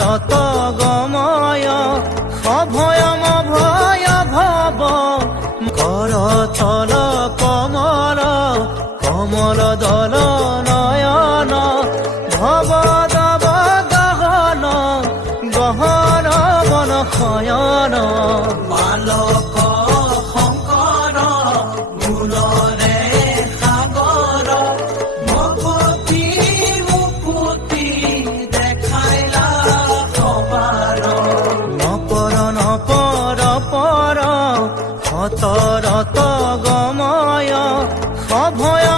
রত গময় অভয়ম ভয় ভব করতল কমল কমল দল নয়ন ভব দব গহন গহন বন শয়ন বালক শংকৰ মূলৰে সাগৰ ভকতি মুকুতি দেখাইলা সবাৰ নপৰ নপৰ পৰ হত ৰত গময় অভয়